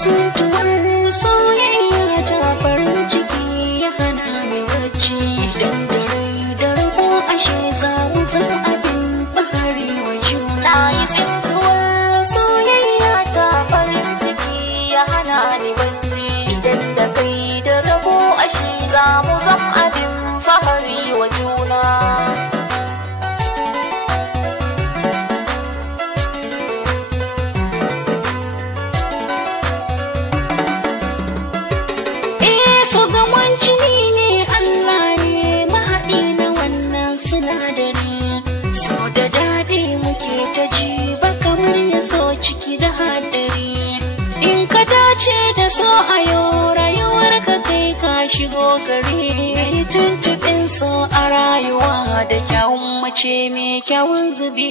kasantuwar soyayya ta farin ciki ya hana ni bacci. Idan da rai da rabo ashe za mu zama abin fahari wa juna. yi tsintuwar soyayya ta farin ciki ya hana ni bacci. Idan da kai da rabo ashe za mu zam abin fahari wa juna. So gawan jini ne, Allah ne mahaɗi na wannan sinadari. So da daɗi muke ta ji ba kamar ya so ciki da haɗari. In ka dace da so a yau rayuwar ka kai ka shigo gari. Mai tuntuɓin so a rayuwa da kyawun mace mai kyawun zubi.